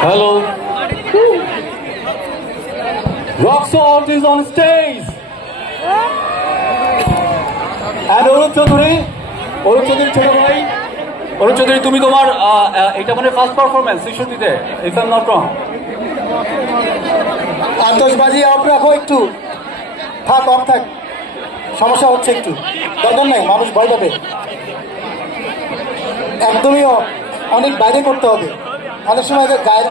Hello. Rock Salt is on stage. And অরুণ চৌধুরী ছোট ভাই, অরুণ চৌধুরী তুমি তোমার এটা মানে ফার্স্ট পারফরমেন্স শিশুটিতে, if I am not wrong. আতশবাজি অফ রাখো একটু, থাক অফ থাক, সমস্যা হচ্ছে একটু, দরকার নাই, মানুষ ভয় পাবে। একদমই অনেক বাইরে করতে হবে, অনেক সময় গায়ের